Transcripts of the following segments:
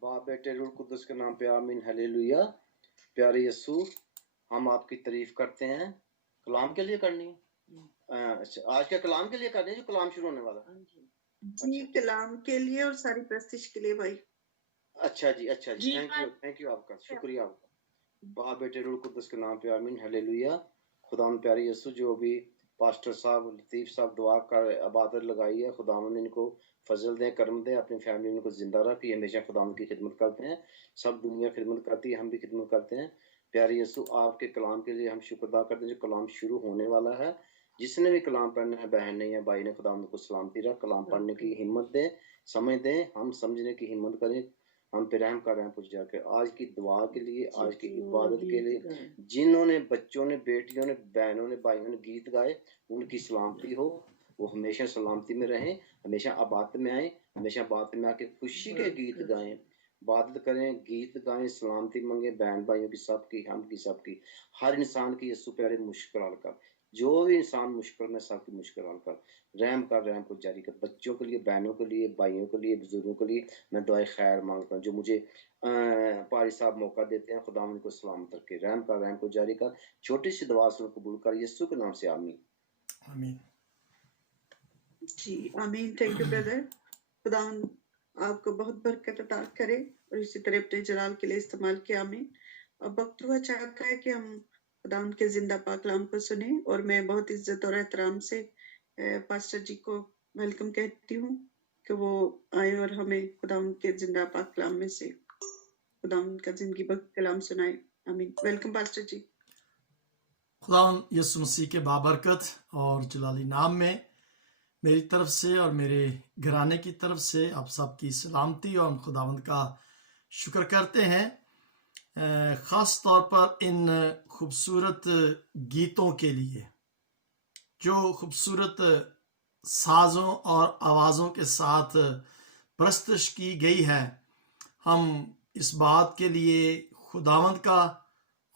باپ بیٹے روح القدس کے نام پہ آمین ہلیلویا۔ پیارے یسوع، ہم آپ کی تعریف کرتے ہیں۔ کلام کے لیے کرنی ہے؟ اچھا، آج کے کلام کے لیے کرنی ہے جو کلام شروع ہونے والا ہے؟ جی، کلام کے لیے اور ساری پرستش کے لیے بھائی۔ اچھا جی، اچھا جی، تھینک یو آپ کا، شکریہ آپ کا۔ باپ بیٹے روح القدس کے نام پہ آمین ہلیلویا۔ خدا پیارے یسوع، جو بھی پاسٹر صاحب لطیف صاحب دعا کا عبادت لگائی ہے، خدا نے ان کو فضل دیں، کرم دیں، اپنی فیملی ان کو زندہ رکھ، یہ ہمیشہ خدا کی خدمت کرتے ہیں۔ سب دنیا خدمت کرتی ہے، ہم بھی خدمت کرتے ہیں۔ پیارے یسوع، آپ کے کلام کے لیے ہم شکر ادا کرتے ہیں جو کلام شروع ہونے والا ہے۔ جس نے بھی کلام پڑھنا ہے، بہن نے یا بھائی نے، خدا ان کو سلامتی رکھ، کلام پڑھنے کی ہمت دیں، سمجھ دیں، ہم سمجھنے کی ہمت کریں، ہم پہ رحم کر رہے ہیں پوچھ جا کے۔ آج کی دعا کے لیے، آج کی عبادت کے لیے، جنہوں نے بچوں نے، بیٹیوں نے، بہنوں نے، بھائیوں نے گیت گائے، ان کی سلامتی ہو، وہ ہمیشہ سلامتی میں رہیں، ہمیشہ عبادت میں آئیں، ہمیشہ عبادت میں آ کے خوشی کے گیت گائیں، عبادت کریں، گیت گائیں، سلامتی منگیں، بہن بھائیوں کی، سب کی، ہم کی، سب کی، ہر انسان کی یسوع پیارے مشکل حل کر، جو بھی انسان مشکل میں، سب کی مشکل حل کر، رحم کر، رحم کو جاری کر، بچوں کے لیے، بہنوں کے لیے، بھائیوں کے لیے، بزرگوں کے لیے میں دعائے خیر مانگتا ہوں۔ جو مجھے پاری صاحب موقع دیتے ہیں، خدا ان کو سلامت رکھے، رحم کر، رحم کو جاری کر، چھوٹی سی دعا سے قبول کر، یسوع کے نام سے آمین۔ آمین جی آمین۔ Thank you brother. خدا آپ کو بہت برکت عطا کرے اور اسی طرح اپنے جلال کے لیے استعمال کیا۔ آمین۔ اب وقت ہوا چاہتا ہے کہ ہم خدا ان کے زندہ پاک کلام کو سنیں، اور میں بہت عزت اور احترام سے پاسٹر جی کو ویلکم کہتی ہوں کہ وہ آئے اور ہمیں خدا ان کے زندہ پاک کلام میں سے خدا ان کا زندگی بخش کلام سنائے۔ آمین۔ ویلکم پاسٹر جی۔ خدا یسوع مسیح کے بابرکت اور جلالی نام میں میری طرف سے اور میرے گھرانے کی طرف سے آپ سب کی سلامتی، اور ہم خداوند کا شکر کرتے ہیں خاص طور پر ان خوبصورت گیتوں کے لیے جو خوبصورت سازوں اور آوازوں کے ساتھ پرستش کی گئی ہے۔ ہم اس بات کے لیے خداوند کا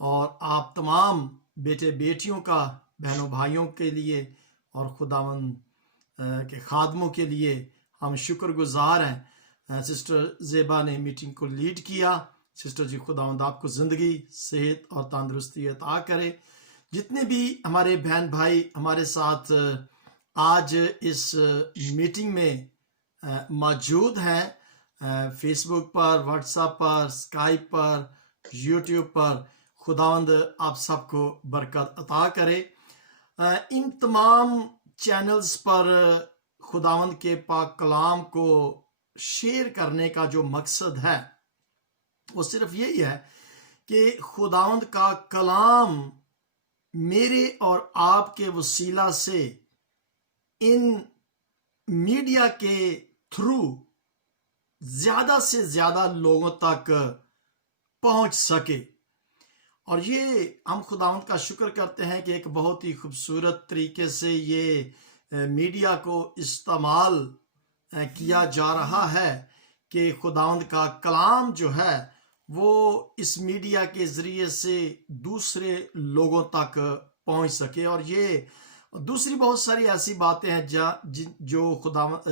اور آپ تمام بیٹے بیٹیوں کا، بہنوں بھائیوں کے لیے اور خداوند کے خادموں کے لیے ہم شکر گزار ہیں۔ سسٹر زیبا نے میٹنگ کو لیڈ کیا۔ سسٹر جی، خداوند آپ کو زندگی، صحت اور تندرستی عطا کرے۔ جتنے بھی ہمارے بہن بھائی ہمارے ساتھ آج اس میٹنگ میں موجود ہیں، فیس بک پر، واٹس ایپ پر، اسکائپ پر، یوٹیوب پر، خداوند آپ سب کو برکت عطا کرے۔ ان تمام چینلز پر خداوند کے پاک کلام کو شیئر کرنے کا جو مقصد ہے وہ صرف یہی ہے کہ خداوند کا کلام میرے اور آپ کے وسیلہ سے ان میڈیا کے تھرو زیادہ سے زیادہ لوگوں تک پہنچ سکے۔ اور یہ ہم خداوند کا شکر کرتے ہیں کہ ایک بہت ہی خوبصورت طریقے سے یہ میڈیا کو استعمال کیا جا رہا ہے کہ خداوند کا کلام جو ہے وہ اس میڈیا کے ذریعے سے دوسرے لوگوں تک پہنچ سکے۔ اور یہ دوسری بہت ساری ایسی باتیں ہیں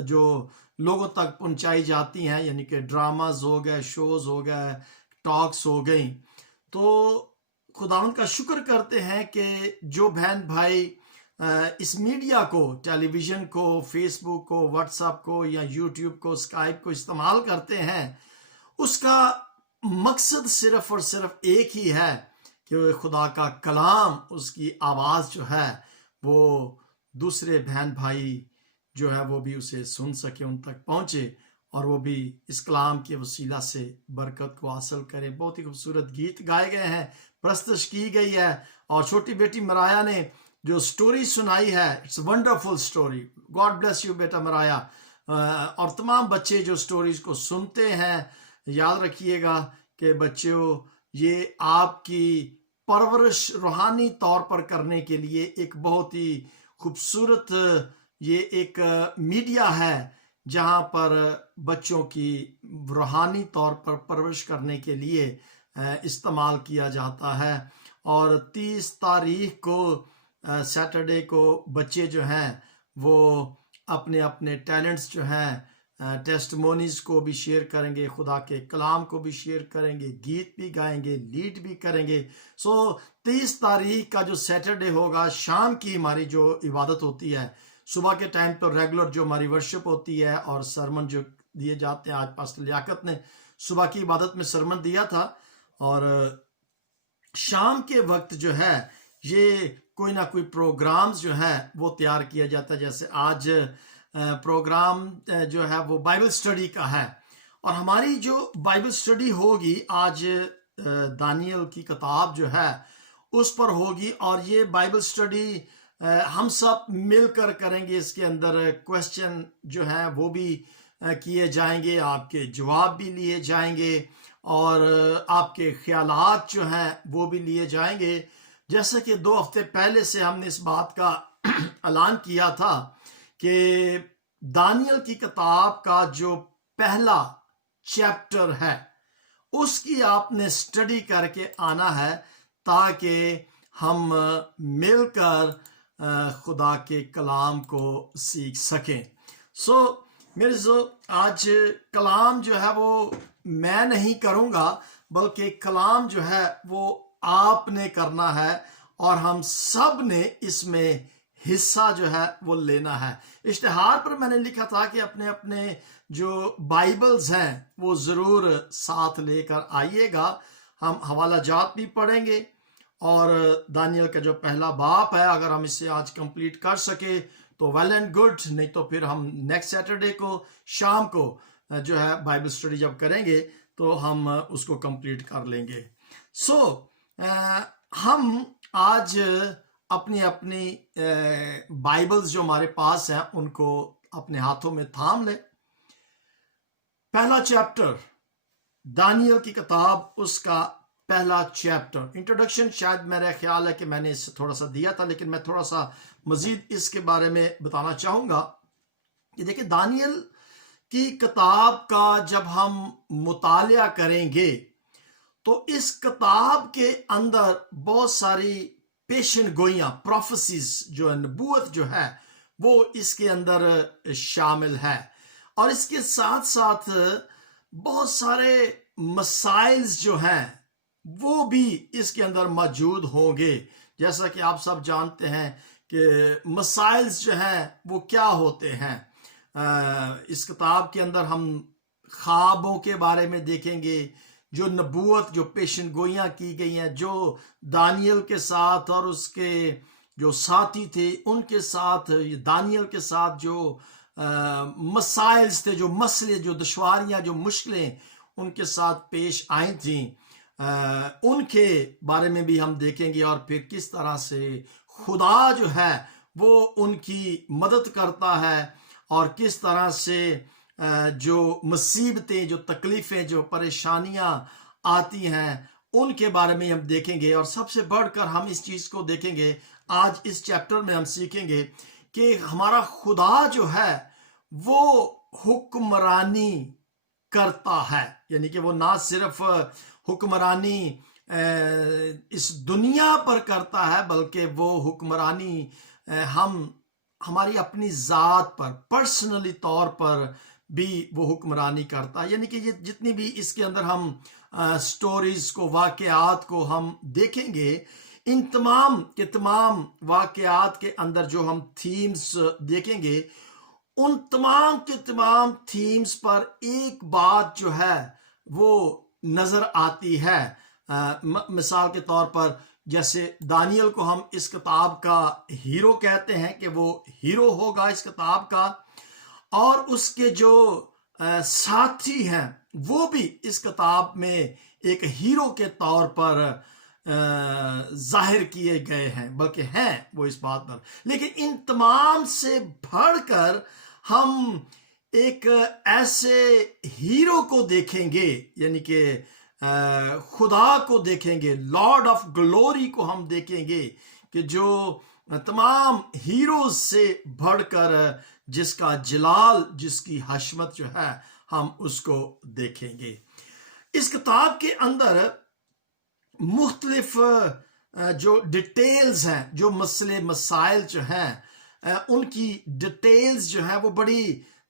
جو لوگوں تک پہنچائی جاتی ہیں، یعنی کہ ڈراماز ہو گئے، شوز ہو گئے، ٹاکس ہو گئیں۔ تو خداوند کا شکر کرتے ہیں کہ جو بہن بھائی اس میڈیا کو، ٹیلی ویژن کو، فیس بک کو، واٹس ایپ کو یا یوٹیوب کو، اسکائپ کو استعمال کرتے ہیں، اس کا مقصد صرف اور صرف ایک ہی ہے کہ خدا کا کلام، اس کی آواز جو ہے وہ دوسرے بہن بھائی جو ہے وہ بھی اسے سن سکے، ان تک پہنچے، اور وہ بھی اس کلام کے وسیلہ سے برکت کو حاصل کرے۔ بہت ہی خوبصورت گیت گائے گئے ہیں، پرستش کی گئی ہے، اور چھوٹی بیٹی مرایا نے جو سٹوری سنائی ہے، it's wonderful story. God bless you بیٹا مرایا۔ اور تمام بچے جو سٹوریز کو سنتے ہیں، یاد رکھیے گا کہ بچوں، یہ آپ کی پرورش روحانی طور پر کرنے کے لیے ایک بہت ہی خوبصورت یہ ایک میڈیا ہے جہاں پر بچوں کی روحانی طور پر پرورش کرنے کے لیے استعمال کیا جاتا ہے۔ اور 30 تاریخ کو سیٹرڈے کو بچے جو ہیں وہ اپنے اپنے ٹیلنٹس جو ہیں ٹیسٹمونیز کو بھی شیئر کریں گے, خدا کے کلام کو بھی شیئر کریں گے, گیت بھی گائیں گے, لیڈ بھی کریں گے. سو 30 تاریخ کا جو سیٹرڈے ہوگا, شام کی ہماری جو عبادت ہوتی ہے, صبح کے ٹائم تو ریگولر جو ہماری ورشپ ہوتی ہے اور سرمن جو دیے جاتے ہیں. آج پاسٹر لیاقت نے صبح کی عبادت میں سرمن دیا تھا, اور شام کے وقت جو ہے یہ کوئی نہ کوئی پروگرامز جو ہے وہ تیار کیا جاتا ہے. جیسے آج پروگرام جو ہے وہ بائبل سٹڈی کا ہے, اور ہماری جو بائبل سٹڈی ہوگی آج دانیل کی کتاب جو ہے اس پر ہوگی, اور یہ بائبل سٹڈی ہم سب مل کر کریں گے. اس کے اندر کویسچن جو ہیں وہ بھی کیے جائیں گے, آپ کے جواب بھی لیے جائیں گے, اور آپ کے خیالات جو ہیں وہ بھی لیے جائیں گے. جیسا کہ 2 ہفتے پہلے سے ہم نے اس بات کا اعلان کیا تھا کہ دانیل کی کتاب کا جو پہلا چیپٹر ہے اس کی آپ نے سٹڈی کر کے آنا ہے, تاکہ ہم مل کر خدا کے کلام کو سیکھ سکیں. سو میرے آج کلام جو ہے وہ میں نہیں کروں گا, بلکہ کلام جو ہے وہ آپ نے کرنا ہے, اور ہم سب نے اس میں حصہ جو ہے وہ لینا ہے. اشتہار پر میں نے لکھا تھا کہ اپنے اپنے جو بائبلز ہیں وہ ضرور ساتھ لے کر آئیے گا. ہم حوالہ جات بھی پڑھیں گے, اور دانیل کا جو پہلا باب ہے اگر ہم اسے آج کمپلیٹ کر سکے تو ویل اینڈ گڈ, نہیں تو پھر ہم نیکسٹ سیٹرڈے کو شام کو جو ہے بائبل سٹڈی جب کریں گے تو ہم اس کو کمپلیٹ کر لیں گے. سو ہم آج اپنی اپنی بائبلز جو ہمارے پاس ہیں ان کو اپنے ہاتھوں میں تھام لیں. پہلا چیپٹر دانیل کی کتاب, اس کا پہلا چیپٹر. انٹروڈکشن شاید میرا خیال ہے کہ میں نے اس سے تھوڑا سا دیا تھا, لیکن میں تھوڑا سا مزید اس کے بارے میں بتانا چاہوں گا کہ دیکھیں دانیل کی کتاب کا جب ہم مطالعہ کریں گے تو اس کتاب کے اندر بہت ساری پیشن گوئیاں, پروفیسیز جو ہے, نبوت جو ہے وہ اس کے اندر شامل ہے, اور اس کے ساتھ ساتھ بہت سارے مسائل جو ہیں وہ بھی اس کے اندر موجود ہوں گے. جیسا کہ آپ سب جانتے ہیں کہ مسائل جو ہیں وہ کیا ہوتے ہیں. اس کتاب کے اندر ہم خوابوں کے بارے میں دیکھیں گے, جو نبوت, جو پیشن گوئیاں کی گئی ہیں, جو دانیل کے ساتھ اور اس کے جو ساتھی تھے ان کے ساتھ, دانیل کے ساتھ جو مسائل تھے, جو مسئلے, جو دشواریاں, جو مشکلیں ان کے ساتھ پیش آئی تھیں, ان کے بارے میں بھی ہم دیکھیں گے. اور پھر کس طرح سے خدا جو ہے وہ ان کی مدد کرتا ہے, اور کس طرح سے جو مصیبتیں, جو تکلیفیں, جو پریشانیاں آتی ہیں ان کے بارے میں ہم دیکھیں گے. اور سب سے بڑھ کر ہم اس چیز کو دیکھیں گے آج اس چیپٹر میں, ہم سیکھیں گے کہ ہمارا خدا جو ہے وہ حکمرانی کرتا ہے. یعنی کہ وہ نہ صرف حکمرانی اس دنیا پر کرتا ہے, بلکہ وہ حکمرانی ہماری اپنی ذات پر, پرسنلی طور پر بھی وہ حکمرانی کرتا ہے. یعنی کہ یہ جتنی بھی اس کے اندر ہم سٹوریز کو, واقعات کو ہم دیکھیں گے, ان تمام کے تمام واقعات کے اندر جو ہم تھیمز دیکھیں گے, ان تمام کے تمام تھیمز پر ایک بات جو ہے وہ نظر آتی ہے. مثال کے طور پر جیسے دانیل کو ہم اس کتاب کا ہیرو کہتے ہیں کہ وہ ہیرو ہوگا اس کتاب کا, اور اس کے جو ساتھی ہیں وہ بھی اس کتاب میں ایک ہیرو کے طور پر ظاہر کیے گئے ہیں, بلکہ ہیں وہ اس بات پر. لیکن ان تمام سے بڑھ کر ہم ایک ایسے ہیرو کو دیکھیں گے, یعنی کہ خدا کو دیکھیں گے, لارڈ آف گلوری کو ہم دیکھیں گے, کہ جو تمام ہیروز سے بڑھ کر جس کا جلال, جس کی حشمت جو ہے ہم اس کو دیکھیں گے. اس کتاب کے اندر مختلف جو ڈیٹیلز ہیں, جو مسئلے مسائل جو ہیں ان کی ڈیٹیلز جو ہیں وہ بڑی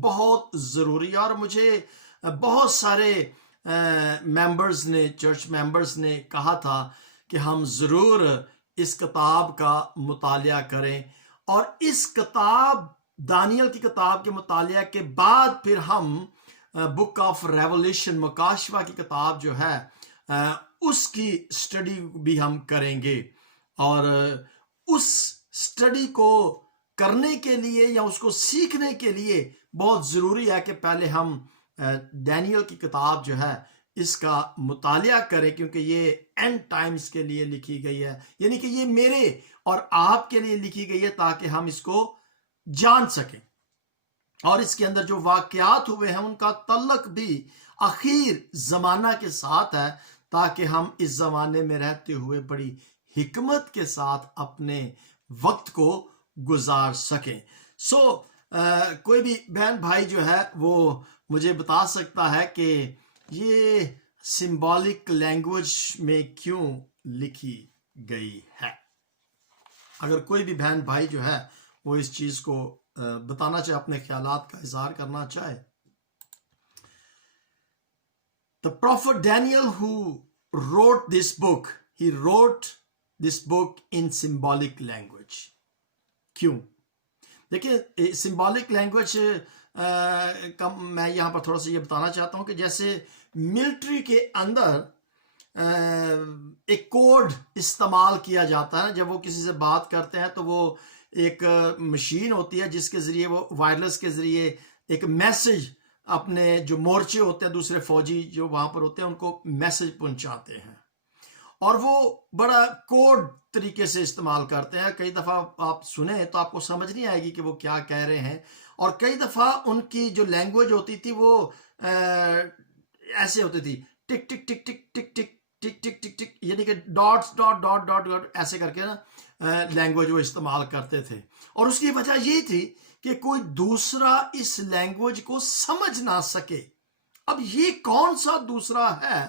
بہت ضروری ہے. اور مجھے بہت سارے ممبرز نے، چرچ ممبرز نے کہا تھا کہ ہم ضرور اس کتاب کا مطالعہ کریں، اور اس کتاب دانیل کی کتاب کے مطالعہ کے بعد پھر ہم بک آف ریولیشن، مکاشفہ کی کتاب جو ہے اس کی اسٹڈی بھی ہم کریں گے. اور اس اسٹڈی کو کرنے کے لیے یا اس کو سیکھنے کے لیے بہت ضروری ہے کہ پہلے ہم دانیل کی کتاب جو ہے اس کا مطالعہ کریں، کیونکہ یہ اینڈ ٹائمز کے لیے لکھی گئی ہے. یعنی کہ یہ میرے اور آپ کے لیے لکھی گئی ہے تاکہ ہم اس کو جان سکیں. اور اس کے اندر جو واقعات ہوئے ہیں ان کا تعلق بھی اخیر زمانہ کے ساتھ ہے، تاکہ ہم اس زمانے میں رہتے ہوئے بڑی حکمت کے ساتھ اپنے وقت کو گزار سکیں. کوئی بھی بہن بھائی جو ہے وہ مجھے بتا سکتا ہے کہ یہ سمبولک لینگویج میں کیوں لکھی گئی ہے؟ اگر کوئی بھی بہن بھائی جو ہے وہ اس چیز کو بتانا چاہے، اپنے خیالات کا اظہار کرنا چاہے. The prophet Daniel who wrote this book, he wrote this book in symbolic language. کیوں؟ دیکھیں سمبولک لینگویج کا میں یہاں پر تھوڑا سا یہ بتانا چاہتا ہوں کہ جیسے ملٹری کے اندر ایک کوڈ استعمال کیا جاتا ہے. جب وہ کسی سے بات کرتے ہیں تو وہ ایک مشین ہوتی ہے جس کے ذریعے وہ وائرلیس کے ذریعے ایک میسج اپنے جو مورچے ہوتے ہیں، دوسرے فوجی جو وہاں پر ہوتے ہیں، ان کو میسج پہنچاتے ہیں. اور وہ بڑا کوڈ طریقے سے استعمال کرتے ہیں. کئی دفعہ آپ سنیں تو آپ کو سمجھ نہیں آئے گی کہ وہ کیا کہہ رہے ہیں. اور کئی دفعہ ان کی جو لینگویج ہوتی تھی وہ ایسے ہوتی تھی، ٹک ٹک ٹک ٹک ٹک ٹک ٹک ٹک ٹک ٹک، یعنی کہ dots dot dot dot dot ایسے کر کے نا لینگویج وہ استعمال کرتے تھے. اور اس کی وجہ یہ تھی کہ کوئی دوسرا اس لینگویج کو سمجھ نہ سکے. اب یہ کون سا دوسرا ہے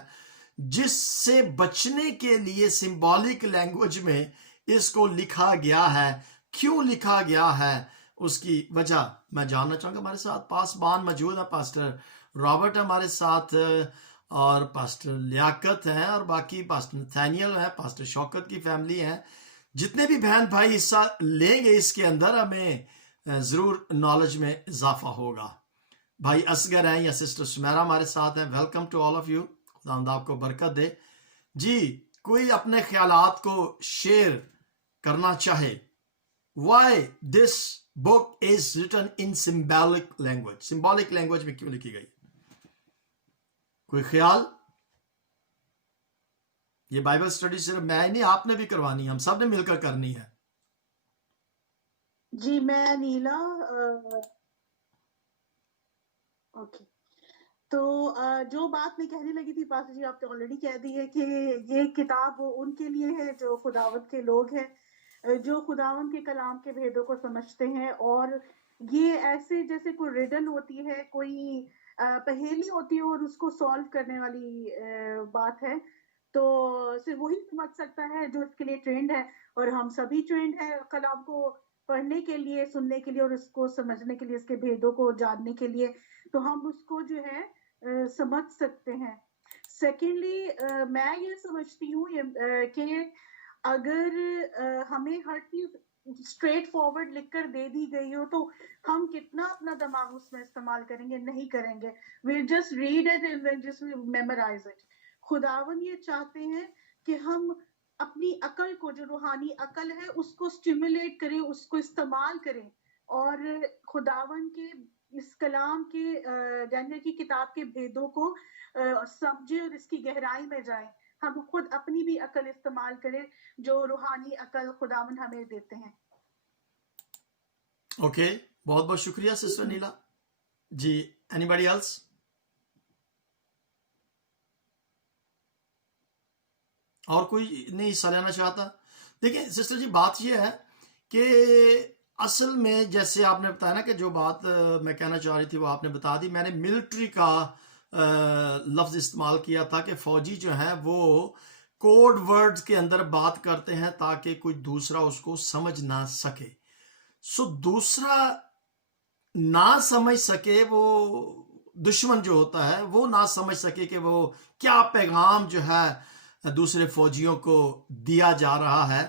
جس سے بچنے کے لیے سمبولک لینگویج میں اس کو لکھا گیا ہے؟ کیوں لکھا گیا ہے؟ اس کی وجہ میں جاننا چاہوں گا. ہمارے ساتھ پاسبان موجود ہے، پاسٹر رابرٹ ہمارے ساتھ، اور پاسٹر لیاقت ہیں، اور باقی پاسٹر نتھانیل ہیں، پاسٹر شوکت کی فیملی ہیں. جتنے بھی بہن بھائی حصہ لیں گے اس کے اندر، ہمیں ضرور نالج میں اضافہ ہوگا. بھائی اصغر ہیں یا سسٹر سمیرا ہمارے ساتھ ہیں. Welcome to all of you. خداوند آپ کو برکت دے. جی کوئی اپنے خیالات کو شیئر کرنا چاہے. Why this book is written in symbolic language, symbolic language میں کیوں لکھی گئی؟ کوئی خیال؟ یہ بائبل اسٹڈی صرف میں نہیں، آپ نے بھی کروانی ہے، ہم سب نے مل کر کرنی ہے. جی میں نیلا. اوکے، تو جو بات میں کہنے لگی تھی پاسٹر جی آپ نے آلریڈی کہہ دی ہے کہ یہ کتاب ان کے لیے ہے جو خداوند کے لوگ ہیں، جو خداوند کے کلام کے بھیدوں کو سمجھتے ہیں. اور یہ ایسے جیسے کوئی ریڈل ہوتی ہے، کوئی پہیلی ہوتی ہے اور اس کو سالو کرنے والی بات ہے، تو صرف وہی سمجھ سکتا ہے جو اس کے لیے ٹرینڈ ہے. اور ہم سبھی ٹرینڈ ہیں کلام کو پڑھنے کے لیے، سننے کے لیے، اور اس کو سمجھنے کے لیے، اس کے بھیدوں کو جاننے کے لیے، تو ہم اس کو جو ہے سمجھ سکتے ہیں. سیکنڈلی میں یہ سمجھتی ہوں کہ اگر ہمیں ہر چیز اسٹریٹ فارورڈ لکھ کر دے دی گئی ہو تو ہم کتنا اپنا دماغ اس میں استعمال کریں گے؟ نہیں کریں گے. we'll just read it and we'll just memorize it. خداوند یہ چاہتے ہیں کہ ہم اپنی عقل کو، جو روحانی عقل ہے، اس کو اسٹیمولیٹ کریں، اس کو استعمال کریں، اور خداوند کے اس کلام کے دانیل کی کتاب کے بھیدوں کو سمجھیں اور اس کی گہرائی میں جائیں. ہم خود اپنی بھی عقل استعمال کریں جو روحانی عقل خداوند ہمیں دیتے ہیں. اوکے، بہت بہت شکریہ سسٹر نیلا. جی اینی باڈی ایلس؟ اور کوئی نہیں حصہ لینا چاہتا؟ دیکھیں سسٹر جی، بات یہ ہے کہ اصل میں جیسے آپ نے بتایا نا کہ جو بات میں کہنا چاہ رہی تھی وہ آپ نے بتا دی. میں نے ملٹری کا لفظ استعمال کیا تھا کہ فوجی جو ہیں وہ کوڈ ورڈز کے اندر بات کرتے ہیں تاکہ کوئی دوسرا اس کو سمجھ نہ سکے. دوسرا نہ سمجھ سکے، وہ دشمن جو ہوتا ہے وہ نہ سمجھ سکے کہ وہ کیا پیغام جو ہے دوسرے فوجیوں کو دیا جا رہا ہے.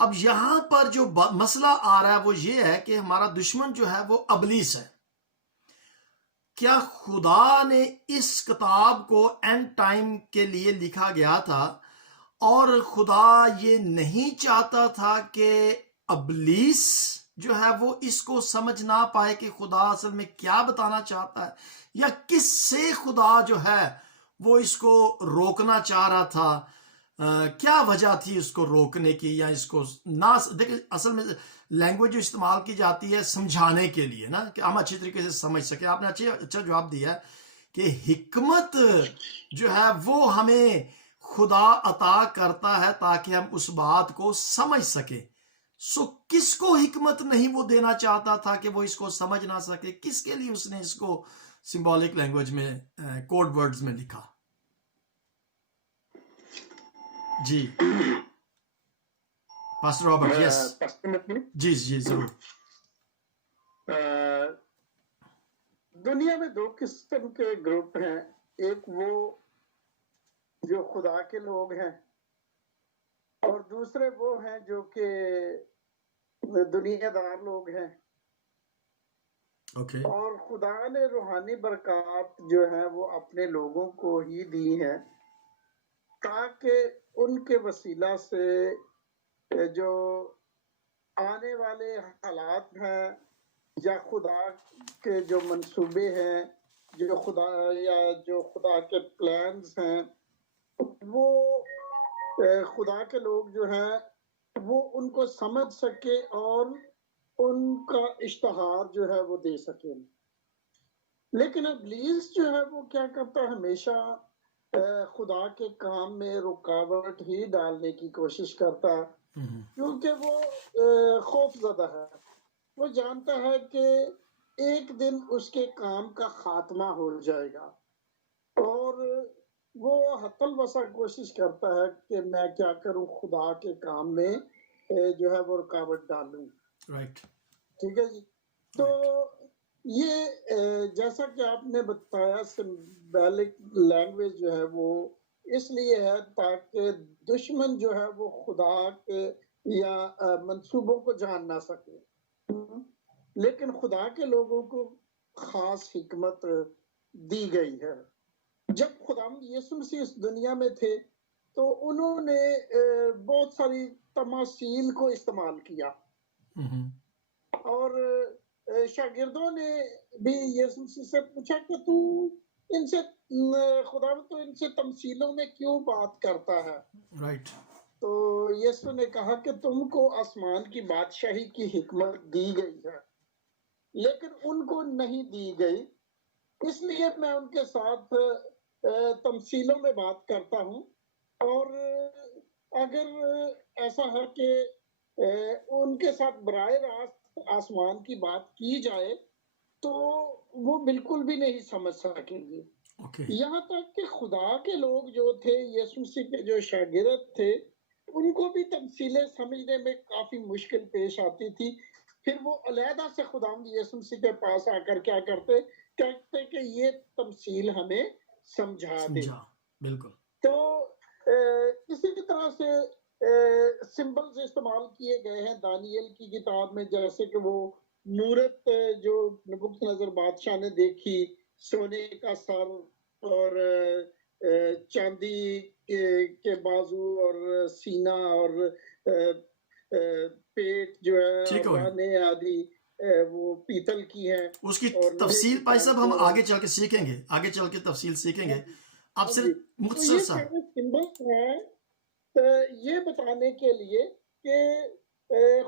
اب یہاں پر جو مسئلہ آ رہا ہے وہ یہ ہے کہ ہمارا دشمن جو ہے وہ ابلیس ہے. کیا خدا نے اس کتاب کو اینڈ ٹائم کے لیے لکھا گیا تھا اور خدا یہ نہیں چاہتا تھا کہ ابلیس جو ہے وہ اس کو سمجھ نہ پائے کہ خدا اصل میں کیا بتانا چاہتا ہے، یا کس سے خدا جو ہے وہ اس کو روکنا چاہ رہا تھا؟ کیا وجہ تھی اس کو روکنے کی، یا اس کو نہ دیکھیں اصل میں لینگویج جو استعمال کی جاتی ہے سمجھانے کے لیے نا، کہ ہم اچھی طریقے سے سمجھ سکیں. آپ نے اچھا جواب دیا ہے کہ حکمت جو ہے وہ ہمیں خدا عطا کرتا ہے تاکہ ہم اس بات کو سمجھ سکیں. سو کس کو حکمت نہیں وہ دینا چاہتا تھا کہ وہ اس کو سمجھ نہ سکے؟ کس کے لیے اس نے اس کو سمبولک لینگویج میں کوڈ ورڈز میں لکھا؟ جی پاسٹر رابرٹ. یس جی جی ضرور. دنیا میں دو قسم کے گروپ ہیں. ایک وہ جو خدا کے لوگ ہیں، اور دوسرے وہ ہیں جو کہ دنیا دار لوگ ہیں. اور خدا نے روحانی برکات جو ہیں وہ اپنے لوگوں کو ہی دی ہیں تاکہ ان کے وسیلہ سے جو آنے والے حالات ہیں یا خدا کے جو منصوبے ہیں، جو خدا کے پلانز ہیں، وہ خدا کے لوگ جو ہیں وہ ان کو سمجھ سکے اور ان کا اشتہار جو ہے وہ دے سکے. لیکن ابلیس جو ہے وہ کیا کرتا ہے، ہمیشہ خدا کے کام میں رکاوٹ ہی ڈالنے کی کوشش کرتا ہے، کیونکہ وہ خوف زدہ ہے. وہ جانتا ہے کہ ایک دن اس کے کام کا خاتمہ ہو جائے گا، اور وہ حتی الوسع کوشش کرتا ہے کہ میں کیا کروں، خدا کے کام میں جو ہے وہ رکاوٹ ڈالوں. ٹھیک ہے جی. تو یہ جیسا کہ آپ نے بتایا سمبولک لینگویج جو ہے وہ اس لیے ہے تاکہ دشمن جو ہے وہ خدا کے یا منصوبوں کو جان نہ سکے. لیکن خدا کے لوگوں کو خاص حکمت دی گئی ہے. جب خداوند یسوع مسیح اس دنیا میں تھے تو انہوں نے بہت ساری تماثیل کو استعمال کیا، اور شاگردوں نے بھی یسوع مسیح سے پوچھا کہ تو ان سے خداوند تو ان سے تمثیلوں میں کیوں بات کرتا ہے؟ تو یسوع نے کہا کہ تم کو آسمان کی بادشاہی کی حکمت دی گئی ہے لیکن ان کو نہیں دی گئی، اس لیے میں ان کے ساتھ تمثیلوں میں بات کرتا ہوں. اور اگر ایسا ہے کہ ان کے ساتھ براہ راست آسمان کی بات کی جائے تو وہ بالکل بھی نہیں سمجھ سکیں گے. یہاں تک کہ خدا کے لوگ جو تھے، یسوع مسیح کے جو شاگرد تھے، ان کو بھی تمثیلیں سمجھنے میں کافی مشکل پیش آتی تھی. پھر وہ علیحدہ سے خداوند یسوع مسیح کے پاس آ کر کیا کہتے کہ یہ تمثیل ہمیں سمجھا دے. بالکل. تو اسی طرح سے سمبلز استعمال کیے گئے ہیں دانیل کی کتاب میں، جیسے کہ وہ مورت جو نبوکت نظر بادشاہ نے دیکھی، سونے کا سر اور چاندی کے بازو اور سینہ اور پیٹ جو ہے آدھی وہ پیتل کی ہے. اس کی تفصیل بھائی صاحب ہم آگے چل کے سیکھیں گے، آگے چل کے تفصیل سیکھیں گے. آپ صرف مختصر سا سمبلز ہیں یہ بتانے کے لیے کہ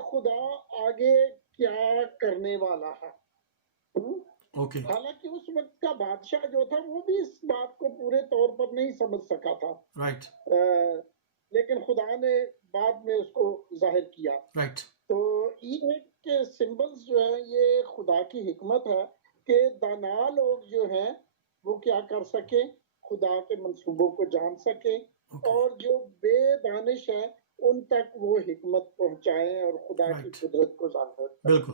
خدا آگے کیا کرنے والا ہے. حالانکہ اس وقت کا بادشاہ جو تھا وہ بھی اس بات کو پورے طور پر نہیں سمجھ سکا تھا، لیکن خدا نے بعد میں اس کو ظاہر کیا. تو یہ ہے کہ سمبلز جو ہیں یہ خدا کی حکمت ہے کہ دانا لوگ جو ہیں وہ کیا کر سکیں، خدا کے منصوبوں کو جان سکیں، اور جو بے دانش ہیں ان تک وہ حکمت پہنچائیں اور خدا کی قدرت کو ظاہر کریں. بالکل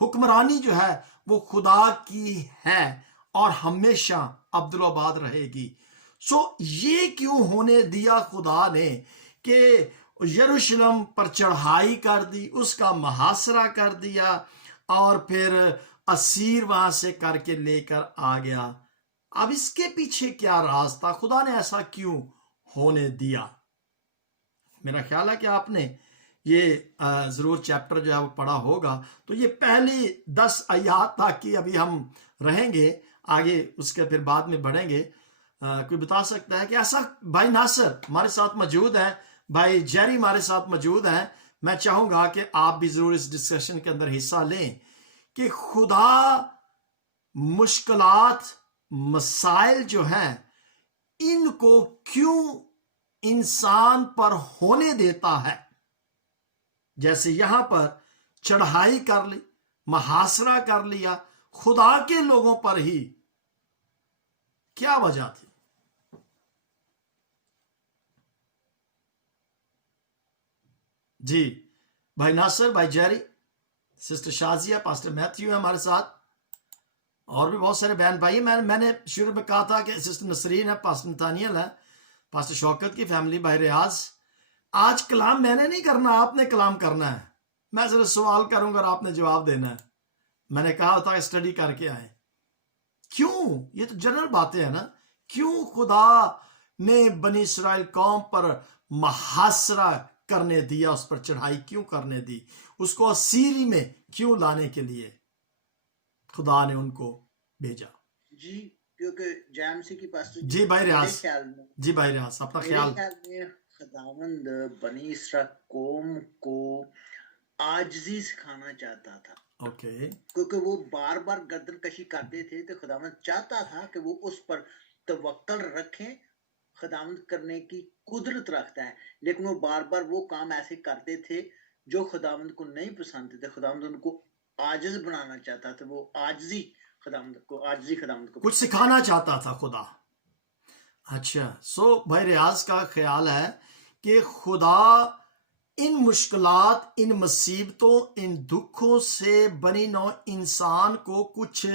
حکمرانی جو ہے وہ خدا کی ہے اور ہمیشہ ابدالآباد رہے گی. سو یہ کیوں ہونے دیا خدا نے کہ یروشلم پر چڑھائی کر دی, اس کا محاصرہ کر دیا اور پھر اسیر وہاں سے کر کے لے کر آ گیا؟ اب اس کے پیچھے کیا راز تھا؟ خدا نے ایسا کیوں ہونے دیا؟ میرا خیال ہے کہ آپ نے یہ ضرور چیپٹر جو ہے وہ پڑھا ہوگا. تو یہ پہلی 10 آیات تک کی ابھی ہم رہیں گے, آگے اس کے پھر بعد میں بڑھیں گے. کوئی بتا سکتا ہے کہ ایسا؟ بھائی ناصر ہمارے ساتھ موجود ہیں, بھائی جیری ہمارے ساتھ موجود ہیں. میں چاہوں گا کہ آپ بھی ضرور اس ڈسکشن کے اندر حصہ لیں کہ خدا مشکلات, مسائل جو ہیں, ان کو کیوں انسان پر ہونے دیتا ہے. جیسے یہاں پر چڑھائی کر لی, محاصرہ کر لیا, خدا کے لوگوں پر ہی, کیا وجہ تھی؟ جی بھائی ناصر, بھائی جیری, سسٹر شازیہ, پاسٹر میتھیو ہے ہمارے ساتھ, اور بھی بہت سارے بہن بھائی. میں نے شروع میں کہا تھا کہ سسٹر نسرین ہے, پاسٹر نتانیل ہے, پاسٹر شوکت کی فیملی, بھائی ریاض. آج کلام میں نے نہیں کرنا, آپ نے کلام کرنا ہے. میں صرف سوال کروں گا اور آپ نے جواب دینا ہے. میں نے کہا تھا اسٹڈی کر کے آئے. کیوں؟ یہ تو جنرل باتیں ہیں نا. کیوں خدا نے بنی اسرائیل قوم پر محاصرہ کرنے دیا, اس پر چڑھائی کیوں کرنے دی, اس کو اسیری میں کیوں لانے کے لیے خدا نے ان کو بھیجا؟ جی کیونکہ جیمسی کی پاس جی بھائی ریاض, جی بھائی ریاض اپنا خیال. خداوند بنی اسرائیل قوم کو عاجزی سکھانا چاہتا تھا. اوکے. کیونکہ وہ بار بار گردن کشی کرتے تھے تو خداوند چاہتا تھا کہ وہ اس پر توکل رکھیں. خداوند کرنے کی قدرت رکھتا ہے, لیکن وہ بار بار وہ کام ایسے کرتے تھے جو خداوند کو نہیں پسند تھے. خداوند ان کو عاجز بنانا چاہتا تھا. وہ عاجزی خداوند کو کچھ سکھانا چاہتا تھا خدا. اچھا, سو بھائی ریاض کا خیال ہے کہ خدا ان مشکلات, ان مصیبتوں, ان دکھوں سے بنی نوع انسان کو کچھ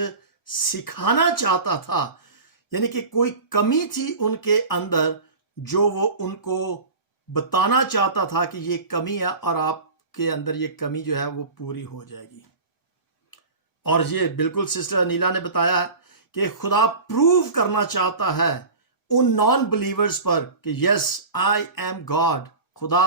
سکھانا چاہتا تھا. یعنی کہ کوئی کمی تھی ان کے اندر جو وہ ان کو بتانا چاہتا تھا کہ یہ کمی ہے اور آپ کے اندر یہ کمی جو ہے وہ پوری ہو جائے گی. اور یہ بالکل سسٹر انیلا نے بتایا کہ خدا پروف کرنا چاہتا ہے ان نان بلیورز پر کہ یس آئی ایم گاڈ. خدا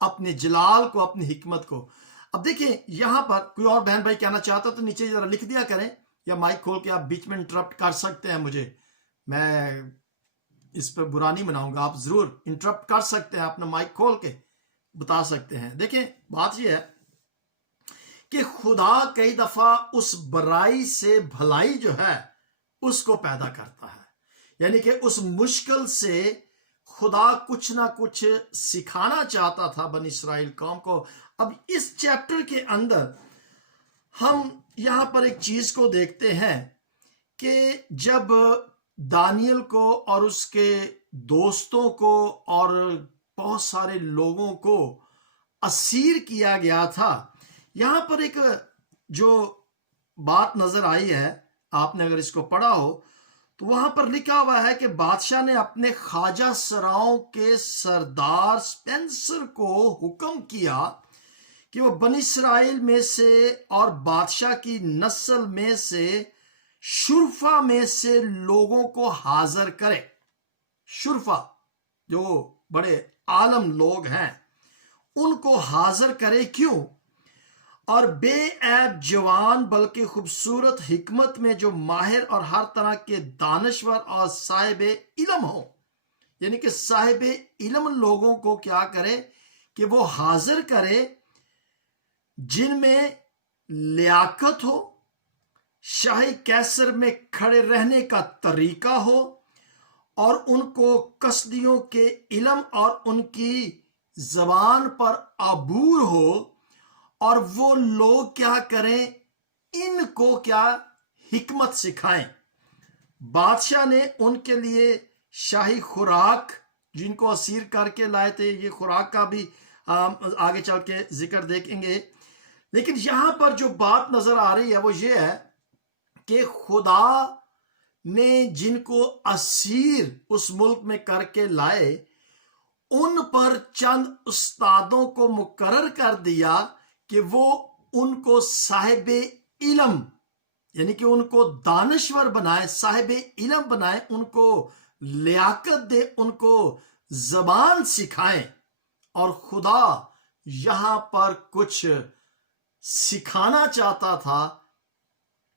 اپنے جلال کو, اپنی حکمت کو. اب دیکھیں یہاں پر کوئی اور بہن بھائی کہنا چاہتا تو نیچے ذرا لکھ دیا کریں, یا مائک کھول کے آپ بیچ میں انٹرپٹ کر سکتے ہیں مجھے. میں اس پہ برا نہیں مناؤں گا, آپ ضرور انٹرپٹ کر سکتے ہیں, اپنا مائک کھول کے بتا سکتے ہیں. دیکھیں بات یہ ہے کہ خدا کئی دفعہ اس برائی سے بھلائی جو ہے اس کو پیدا کرتا ہے. یعنی کہ اس مشکل سے خدا کچھ نہ کچھ سکھانا چاہتا تھا بنی اسرائیل قوم کو. اب اس چیپٹر کے اندر ہم یہاں پر ایک چیز کو دیکھتے ہیں کہ جب دانیل کو اور اس کے دوستوں کو اور بہت سارے لوگوں کو اسیر کیا گیا تھا, یہاں پر ایک جو بات نظر آئی ہے, آپ نے اگر اس کو پڑھا ہو تو وہاں پر لکھا ہوا ہے کہ بادشاہ نے اپنے خواجہ سراؤں کے سردار سپینسر کو حکم کیا کہ وہ بنی اسرائیل میں سے اور بادشاہ کی نسل میں سے شرفا میں سے لوگوں کو حاضر کرے. شرفا جو بڑے عالم لوگ ہیں ان کو حاضر کرے. کیوں؟ اور بے عیب جوان بلکہ خوبصورت حکمت میں جو ماہر اور ہر طرح کے دانشور اور صاحب علم ہو. یعنی کہ صاحب علم لوگوں کو کیا کرے کہ وہ حاضر کرے جن میں لیاقت ہو, شاہی کیسر میں کھڑے رہنے کا طریقہ ہو, اور ان کو کسدیوں کے علم اور ان کی زبان پر عبور ہو, اور وہ لوگ کیا کریں, ان کو کیا حکمت سکھائیں. بادشاہ نے ان کے لیے شاہی خوراک, جن کو اسیر کر کے لائے تھے, یہ خوراک کا بھی آگے چل کے ذکر دیکھیں گے, لیکن یہاں پر جو بات نظر آ رہی ہے وہ یہ ہے کہ خدا نے جن کو اسیر اس ملک میں کر کے لائے ان پر چند استادوں کو مقرر کر دیا کہ وہ ان کو صاحب علم یعنی کہ ان کو دانشور بنائے، صاحب علم بنائے، ان کو لیاقت دے، ان کو زبان سکھائیں. اور خدا یہاں پر کچھ سکھانا چاہتا تھا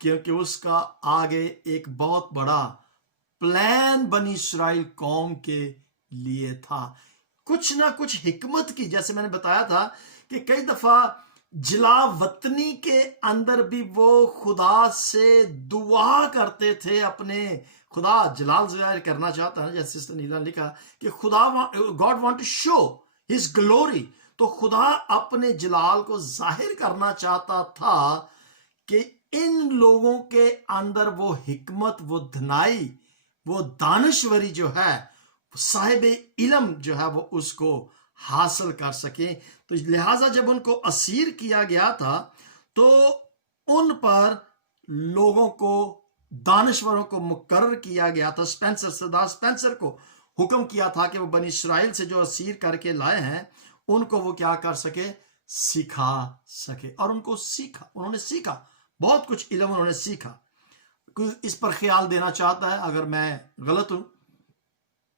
کیونکہ اس کا آگے ایک بہت بڑا پلان بنی اسرائیل قوم کے لیے تھا. کچھ نہ کچھ حکمت کی، جیسے میں نے بتایا تھا کہ کئی دفعہ جلا وطنی کے اندر بھی وہ خدا سے دعا کرتے تھے، اپنے خدا جلال ظاہر کرنا چاہتا ہے. جیسے سسٹر نیلا نے لکھا کہ خدا God want to show his glory, تو خدا اپنے جلال کو ظاہر کرنا چاہتا تھا کہ ان لوگوں کے اندر وہ حکمت، وہ دھنائی، وہ دانشوری جو ہے، صاحب علم جو ہے وہ اس کو حاصل کر سکیں. تو لہٰذا جب ان کو اسیر کیا گیا تھا تو ان پر لوگوں کو، دانشوروں کو مقرر کیا گیا تھا. سردار سپینسر کو حکم کیا تھا کہ وہ بنی اسرائیل سے جو اسیر کر کے لائے ہیں ان کو وہ کیا کر سکے، سکھا سکے. اور ان کو سیکھا، انہوں نے سیکھا، بہت کچھ علم انہوں نے سیکھا. کوئی اس پر خیال دینا چاہتا ہے؟ اگر میں غلط ہوں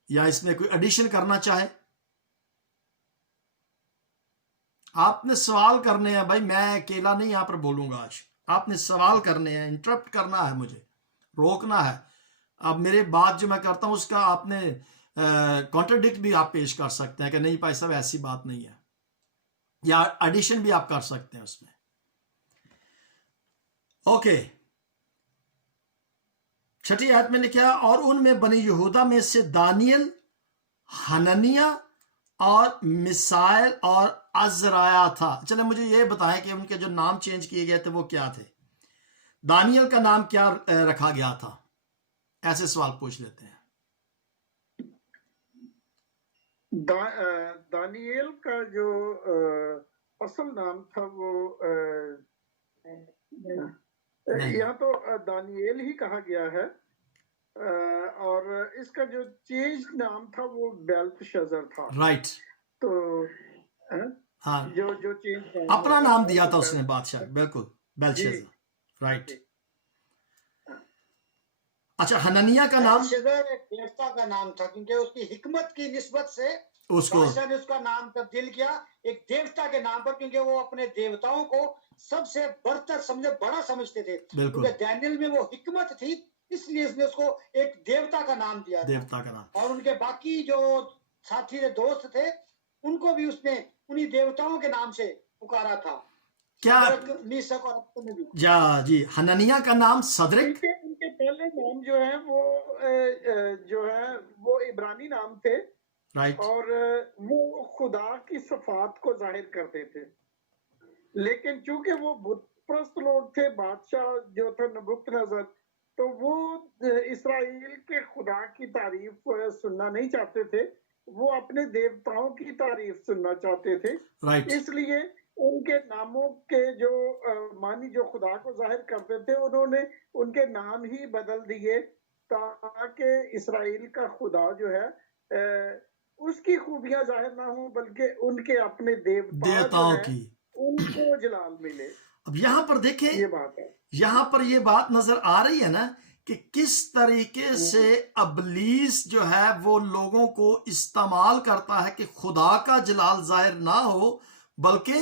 یا اس میں کوئی ایڈیشن کرنا چاہے، آپ نے سوال کرنے ہیں. بھائی میں اکیلا نہیں یہاں پر بولوں گا آج، آپ نے سوال کرنے ہیں، انٹرپٹ کرنا ہے، مجھے روکنا ہے. اب میرے بات جو میں کرتا ہوں اس کا آپ نے کانٹرڈکٹ بھی آپ پیش کر سکتے ہیں کہ نہیں بھائی صاحب ایسی بات نہیں ہے، یا ایڈیشن بھی آپ کر سکتے ہیں اس میں. اوکے، چھٹی آیت میں لکھا اور ان میں بنی یہودا میں سے دانیل، حنانیہ اور میسائیل اور عزرایہ تھا. چلے مجھے یہ بتائیں کہ ان کے جو نام چینج کیے گئے تھے وہ کیا تھے؟ دانیل کا نام کیا رکھا گیا تھا؟ ایسے سوال پوچھ لیتے ہیں. دانیل کا جو اصل نام تھا وہ یہاں تو دانیل ہی کہا گیا ہے، اور اس کا جو چینج نام تھا وہ بیلتشازر تھا. رائٹ، تو ہاں جو چینج اپنا نام دیا تھا اس نے بادشاہ، بالکل بیلتشازر. رائٹ. اچھا، حنانیہ کا نام ایک دیوتا کا نام تھا، کیونکہ اس کی حکمت کی نسبت سے اس کو بادشاہ نے اس کا نام تبدیل کیا ایک دیوتا کے نام پر، کیونکہ وہ اپنے دیوتاؤں کو سب سے برتر سمجھے، بڑا سمجھتے تھے. بالکل کیونکہ دانیل میں وہ حکمت تھی، اس لیے اس نے اس کو ایک دیوتا کا نام دیا تھا. دیوتا کا نام. اور ان کے باقی جو ساتھی دوست تھے ان کو بھی اس نے انہی دیوتاؤں کے نام سے پکارا تھا. کیا میسک اور ابدنگو. جی حنانیہ کا نام صدرک. ان کے پہلے نام جو ہے وہ جو ہے وہ عبرانی نام تھے، رائٹ. اور وہ خدا کی صفات کو ظاہر کرتے تھے. لیکن چونکہ وہ بت پرست لوگ تھے، بادشاہ جو تھا نبوکت نظر، تو وہ اسرائیل کے خدا کی تعریف سننا نہیں چاہتے تھے، وہ اپنے دیوتاؤں کی تعریف سننا چاہتے تھے. رائٹ. اس لیے ان کے ناموں کے جو معنی جو خدا کو ظاہر کرتے تھے انہوں نے ان کے نام ہی بدل دیے تاکہ اسرائیل کا خدا جو ہے اس کی خوبیاں ظاہر نہ ہوں، بلکہ ان کے اپنے دیوتاؤں کی ان کو جلال ملے. اب یہاں پر دیکھیں، یہ بات ہے، یہاں پر یہ بات نظر آ رہی ہے نا کہ کس طریقے سے ابلیس جو ہے وہ لوگوں کو استعمال کرتا ہے کہ خدا کا جلال ظاہر نہ ہو، بلکہ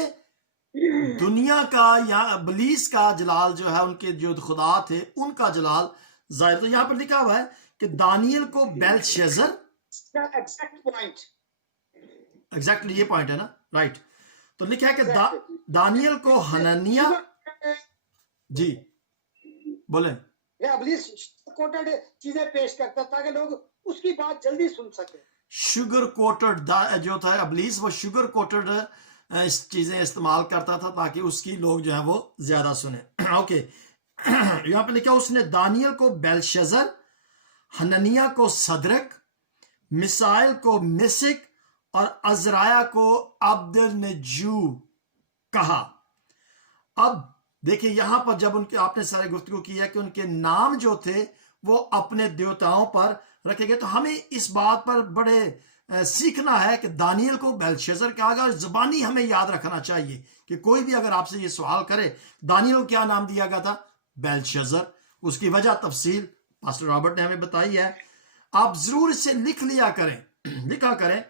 دنیا کا یا ابلیس کا جلال جو ہے، ان کے جو خدا تھے ان کا جلال ظاہر. تو یہاں پر لکھا ہوا ہے کہ دانیل کو بیلتشازر، ایگزیکٹلی یہ پوائنٹ ہے نا، رائٹ. تو لکھا ہے کہ دانیل کو حنانیہ، جی بولیں. ابلیس کوٹڈ چیزیں پیش کرتا تاکہ لوگ اس کی بات جلدی سن سکیں. شوگر کوٹڈ جو تھا ابلیس، وہ شوگر کوٹڈ چیزیں استعمال کرتا تھا تاکہ اس کی لوگ جو ہے وہ زیادہ سنیں. اوکے، یہاں پہ لکھا اس نے دانیل کو بیلتشازر، حنانیہ کو صدرک، میسائیل کو میسک اور عزرایہ کو عبدنجو کہا. اب دیکھیں یہاں پر جب ان کے آپ نے سارے گفتگو کی ہے کہ ان کے نام جو تھے وہ اپنے دیوتاؤں پر رکھے گئے، تو ہمیں اس بات پر بڑے سیکھنا ہے کہ دانیل کو بیلشزر کہا گیا، زبانی ہمیں یاد رکھنا چاہیے کہ کوئی بھی اگر آپ سے یہ سوال کرے دانیل کو کیا نام دیا گیا تھا، بیلشزر، اس کی وجہ تفصیل پاسٹر رابرٹ نے ہمیں بتائی ہے. آپ ضرور اسے لکھ لیا کریں، لکھا کریں،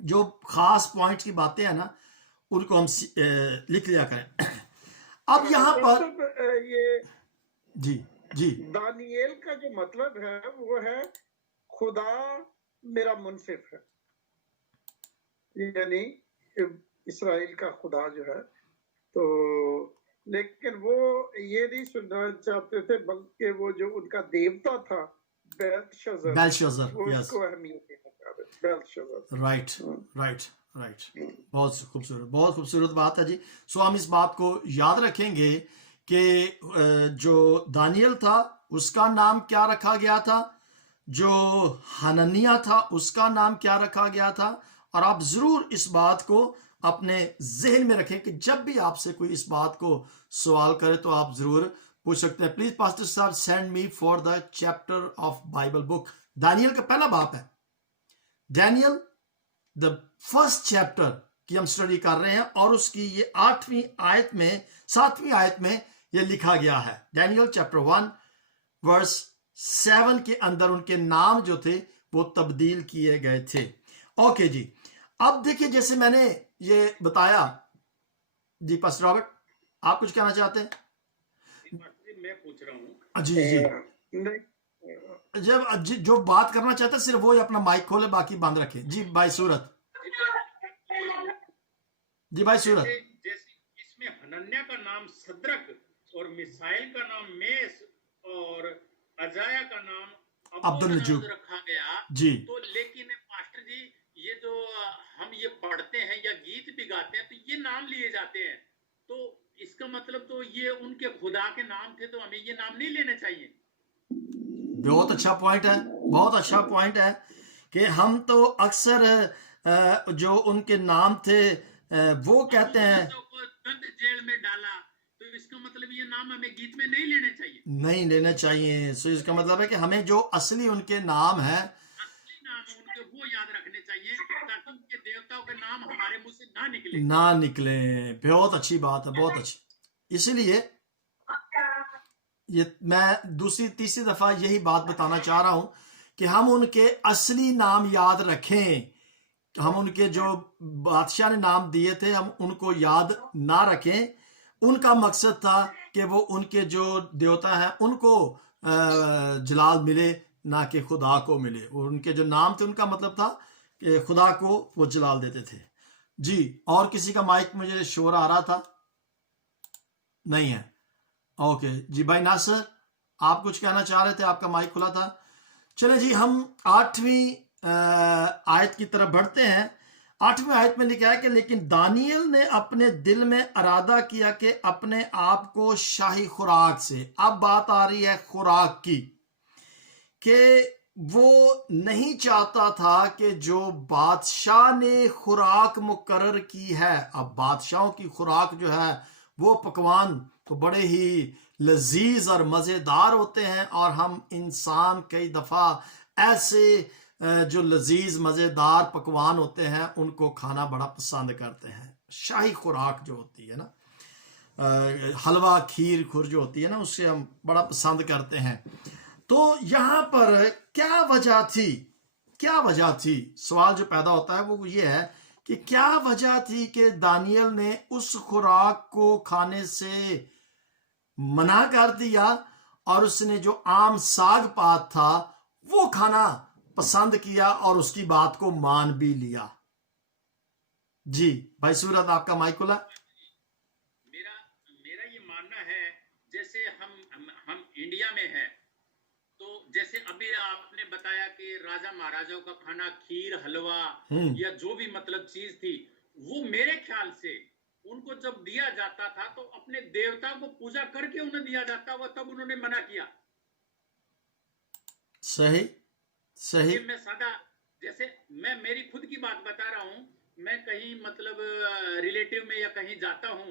جو خاص پوائنٹس کی باتیں ہیں نا ان کو ہم لکھ لیا کریں. اب یہاں پر یہ جی جی دانیل کا جو مطلب ہے وہ ہے خدا میرا منصف ہے، یعنی اسرائیل کا خدا جو ہے. تو لیکن وہ یہ نہیں سننا چاہتے تھے، بلکہ وہ جو ان کا دیوتا تھا بیلشزر، وہ اس کو اہمیت دینا چاہتے تھے. بیلشزر، رائٹ. بہت خوبصورت بات ہے جی. سو ہم اس بات کو یاد رکھیں گے کہ جو دانیل تھا اس کا نام کیا رکھا گیا تھا، جو حنانیہ تھا اس کا نام کیا رکھا گیا تھا. اور آپ ضرور اس بات کو اپنے ذہن میں رکھیں کہ جب بھی آپ سے کوئی اس بات کو سوال کرے تو آپ ضرور پوچھ سکتے ہیں. پلیز پاسٹر صاحب send me for the chapter of Bible book. Daniel کا پہلا باب ہے، دانیل دا فرسٹ چیپٹر کی ہم اسٹڈی کر رہے ہیں، اور اس کی یہ 7ویں آیت میں یہ لکھا گیا ہے. دانیل چیپٹر 1 ورس 7 کے اندر ان کے نام جو تھے وہ تبدیل کیے گئے تھے. اوکے جی، اب دیکھیں جیسے میں نے یہ بتایا. جی پاسٹر رابرٹ آپ کچھ کہنا چاہتے ہیں؟ میں پوچھ رہا ہوں جی جب جو بات کرنا چاہتا ہے صرف وہی اپنا مائک کھولے، باقی بند رکھے. جی بھائی صورت، جیسے اس میں حنانیہ کا نام صدرک اور میسائیل کا نام میس اور عزائیہ کا نام عبدالنجوب رکھا گیا جی. تو لیکن پاسٹر جی یہ جو ہم یہ پڑھتے ہیں یا گیت بھی گاتے ہیں تو یہ نام لیے جاتے ہیں، تو اس کا مطلب تو یہ ان کے خدا کے نام تھے، تو ہمیں یہ نام نہیں لینے چاہیے. بہت اچھا پوائنٹ ہے، بہت اچھا پوائنٹ ہے کہ ہم تو اکثر جو ان کے نام تھے وہ کہتے ہیں جیل میں ڈالا، تو اس کا مطلب یہ نام ہمیں گیت میں نہیں لینے چاہیے، نہیں لینا چاہیے. سو اس کا مطلب ہے کہ ہمیں جو اصلی ان کے نام ہیں، اصلی نام ان کے وہ یاد رکھنے چاہیے تاکہ ان کے دیوتاؤں کے نام ہمارے منہ سے نہ نکلے. بہت اچھی بات ہے، بہت اچھی. اسی لیے یہ میں دوسری تیسری دفعہ یہی بات بتانا چاہ رہا ہوں کہ ہم ان کے اصلی نام یاد رکھیں. ہم ان کے جو بادشاہ نے نام دیے تھے ہم ان کو یاد نہ رکھیں. ان کا مقصد تھا کہ وہ ان کے جو دیوتا ہیں ان کو جلال ملے، نہ کہ خدا کو ملے. اور ان کے جو نام تھے ان کا مطلب تھا کہ خدا کو وہ جلال دیتے تھے. جی اور کسی کا مائک مجھے شور آ رہا تھا؟ نہیں ہے. اوکے جی بھائی ناصر آپ کچھ کہنا چاہ رہے تھے، آپ کا مائک کھلا تھا. چلیں جی ہم 8ویں آیت کی طرف بڑھتے ہیں. 8ویں آیت میں لکھا ہے کہ لیکن دانیل نے اپنے دل میں ارادہ کیا کہ اپنے آپ کو شاہی خوراک سے، اب بات آ رہی ہے خوراک کی، کہ وہ نہیں چاہتا تھا کہ جو بادشاہ نے خوراک مقرر کی ہے. اب بادشاہوں کی خوراک جو ہے وہ پکوان تو بڑے ہی لذیذ اور مزیدار ہوتے ہیں، اور ہم انسان کئی دفعہ ایسے جو لذیذ مزیدار پکوان ہوتے ہیں ان کو کھانا بڑا پسند کرتے ہیں. شاہی خوراک جو ہوتی ہے نا، حلوہ کھیر خور جو ہوتی ہے نا، اسے ہم بڑا پسند کرتے ہیں. تو یہاں پر کیا وجہ تھی سوال جو پیدا ہوتا ہے وہ یہ ہے کہ کیا وجہ تھی کہ دانیل نے اس خوراک کو کھانے سے منع کر دیا اور اس نے جو عام ساگ پات تھا وہ کھانا پسند کیا اور اس کی بات کو مان بھی لیا. جی بھائی صورت آپ کا مائک کھلا. میرا یہ ماننا ہے جیسے ہم انڈیا میں ہیں تو جیسے ابھی آپ نے بتایا کہ راجا مہاراجاؤں کا کھانا کھیر حلوہ یا جو بھی مطلب چیز تھی وہ میرے خیال سے ان کو جب دیا جاتا تھا تو اپنے دیوتا کو پوجا کر کے انہیں دیا جاتا ہوا، تب انہوں نے منع کیا. صحیح. میں سادہ جیسے میں میری خود کی بات بتا رہا ہوں، میں کہیں مطلب ریلیٹیو میں یا کہیں جاتا ہوں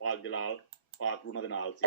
ਪਾਕ ਜਲਾਲ ਪਾਕ ਉਹਨਾਂ ਦੇ ਨਾਲ ਸੀ।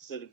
ਸਿਰਫ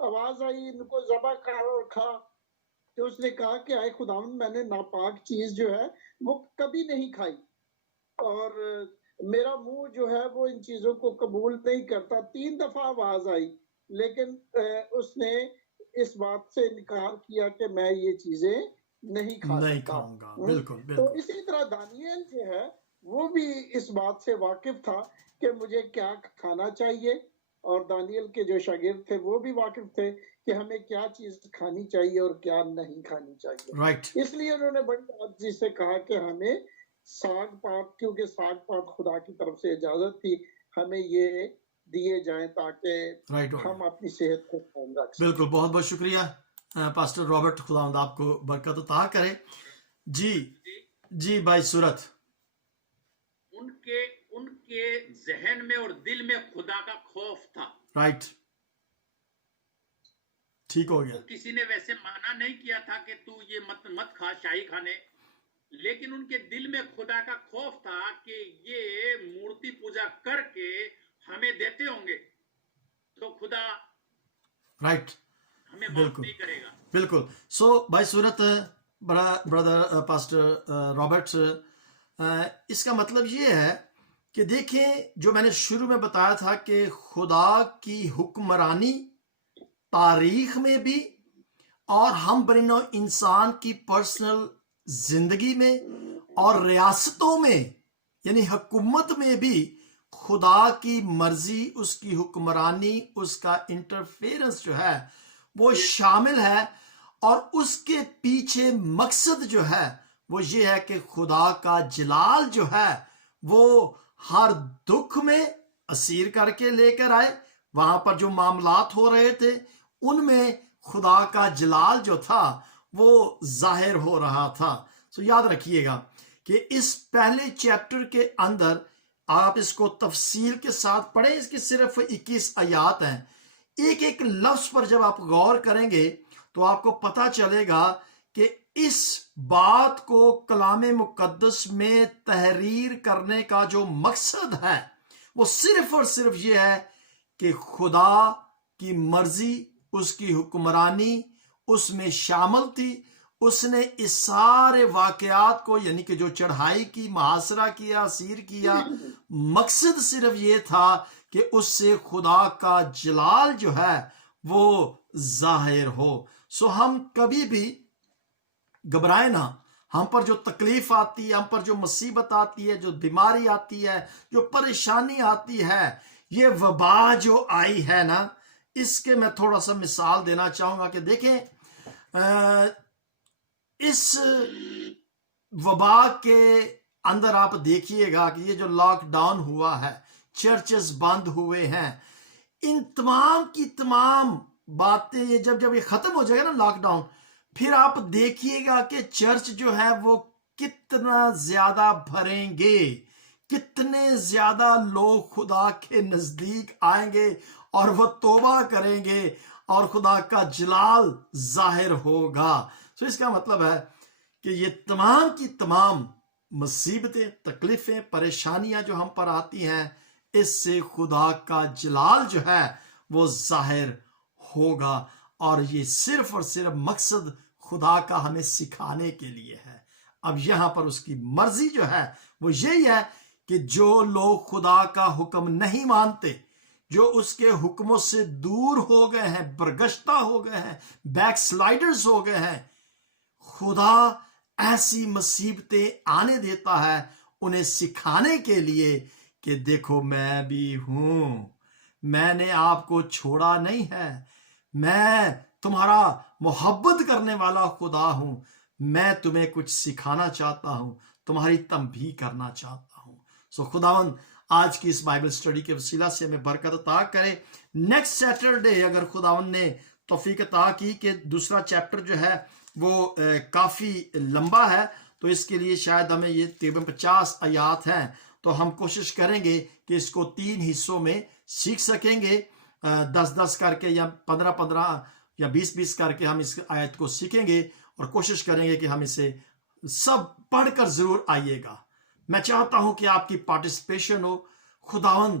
آواز آئی ان کو ذبح کر اور کھا، تو اس نے کہا کہ اے خداوند میں نے ناپاک چیز جو ہے وہ کبھی نہیں کھائی، اور میرا منہ جو ہے وہ ان چیزوں کو قبول نہیں کرتا۔ 3 دفعہ آواز آئی، لیکن اس نے اس بات سے انکار کیا کہ میں یہ چیزیں نہیں کھا نہیں سکتا۔ کھاؤں گا، بالکل تو بالکل اسی طرح دانیل جو ہے وہ بھی اس بات سے واقف تھا کہ مجھے کیا کھانا چاہیے، اور دانیل کے جو شاگرد تھے وہ بھی واقف تھے کہ ہمیں کیا چیز کھانی چاہیے اور کیا نہیں کھانی چاہیے۔ رائٹ، اس لیے انہوں نے بڑی عاجزی سے کہا کہ ہمیں ساگ پات، کیونکہ ساگ پات خدا کی طرف سے اجازت تھی، ہمیں یہ دیے جائیں تاکہ رائٹ، ہم اپنی صحت کو قائم رکھ سکیں۔ بالکل، بہت بہت شکریہ پاسٹر رابرٹ، خداوند آپ کو برکت عطا کرے۔ جی بھائی صورت، ان کے ذہن میں اور دل میں خدا کا خوف تھا۔ رائٹ، ٹھیک ہو گیا۔ کسی نے ویسے مانا نہیں کیا تھا کہ تو یہ مت کھا شاہی کھانے، لیکن ان کے دل میں خدا کا خوف تھا کہ یہ مورتی پوجا کر کے ہمیں دیتے ہوں گے تو خدا رائٹ، ہمیں معاف بالکل نہیں کرے گا۔ بالکل۔ سو بھائی صورت، برادر پاسٹر رابرٹ، اس کا مطلب یہ ہے کہ دیکھیں جو میں نے شروع میں بتایا تھا کہ خدا کی حکمرانی تاریخ میں بھی اور ہم بنی نوع انسان کی پرسنل زندگی میں اور ریاستوں میں، یعنی حکومت میں بھی خدا کی مرضی، اس کی حکمرانی، اس کا انٹرفیرنس جو ہے وہ شامل ہے، اور اس کے پیچھے مقصد جو ہے وہ یہ ہے کہ خدا کا جلال جو ہے وہ ہر دکھ میں اسیر کر کے لے کر آئے۔ وہاں پر جو معاملات ہو رہے تھے ان میں خدا کا جلال جو تھا وہ ظاہر ہو رہا تھا۔ سو یاد رکھیے گا کہ اس پہلے چیپٹر کے اندر آپ اس کو تفصیل کے ساتھ پڑھیں، اس کی صرف 21 آیات ہیں۔ ایک ایک لفظ پر جب آپ غور کریں گے تو آپ کو پتہ چلے گا کہ اس بات کو کلام مقدس میں تحریر کرنے کا جو مقصد ہے وہ صرف اور صرف یہ ہے کہ خدا کی مرضی، اس کی حکمرانی اس میں شامل تھی۔ اس نے اس سارے واقعات کو، یعنی کہ جو چڑھائی کی، محاصرہ کیا، اسیر کیا، مقصد صرف یہ تھا کہ اس سے خدا کا جلال جو ہے وہ ظاہر ہو۔ سو ہم کبھی بھی گھبرائیں نہ۔ ہم پر جو تکلیف آتی ہے، ہم پر جو مصیبت آتی ہے، جو بیماری آتی ہے، جو پریشانی آتی ہے، یہ وبا جو آئی ہے نا، اس کے میں تھوڑا سا مثال دینا چاہوں گا کہ دیکھیں اس وبا کے اندر آپ دیکھیے گا کہ یہ جو لاک ڈاؤن ہوا ہے، چرچز بند ہوئے ہیں، ان تمام کی تمام باتیں جب یہ ختم ہو جائے گا نا لاک ڈاؤن، پھر آپ دیکھیے گا کہ چرچ جو ہے وہ کتنا زیادہ بھریں گے، کتنے زیادہ لوگ خدا کے نزدیک آئیں گے اور وہ توبہ کریں گے اور خدا کا جلال ظاہر ہوگا۔ تو اس کا مطلب ہے کہ یہ تمام کی تمام مصیبتیں، تکلیفیں، پریشانیاں جو ہم پر آتی ہیں، اس سے خدا کا جلال جو ہے وہ ظاہر ہوگا، اور یہ صرف اور صرف مقصد خدا کا ہمیں سکھانے کے لیے ہے۔ اب یہاں پر اس کی مرضی جو ہے وہ یہی ہے کہ جو لوگ خدا کا حکم نہیں مانتے، جو اس کے حکموں سے دور ہو گئے ہیں، برگشتہ ہو گئے ہیں، بیک سلائیڈرز ہو گئے ہیں، خدا ایسی مصیبتیں آنے دیتا ہے انہیں سکھانے کے لیے کہ دیکھو میں بھی ہوں، میں نے آپ کو چھوڑا نہیں ہے، میں تمہارا محبت کرنے والا خدا ہوں، میں تمہیں کچھ سکھانا چاہتا ہوں، تمہاری تنبیہ کرنا چاہتا ہوں۔ سو خداوند آج کی اس بائبل سٹڈی کے وسیلہ سے ہمیں برکت عطا کرے۔ نیکسٹ سیٹرڈے اگر خداوند نے توفیق عطا کی کہ دوسرا چیپٹر جو ہے وہ کافی لمبا ہے، تو اس کے لیے شاید ہمیں یہ تقریباً 50 آیات ہیں، تو ہم کوشش کریں گے کہ اس کو 3 حصوں میں سیکھ سکیں گے، 10-10 کر کے یا 15-15 یا 20-20 کر کے ہم اس آیت کو سیکھیں گے، اور کوشش کریں گے کہ ہم اسے سب پڑھ کر ضرور آئیے گا۔ میں چاہتا ہوں کہ آپ کی پارٹیسپیشن ہو، خداوند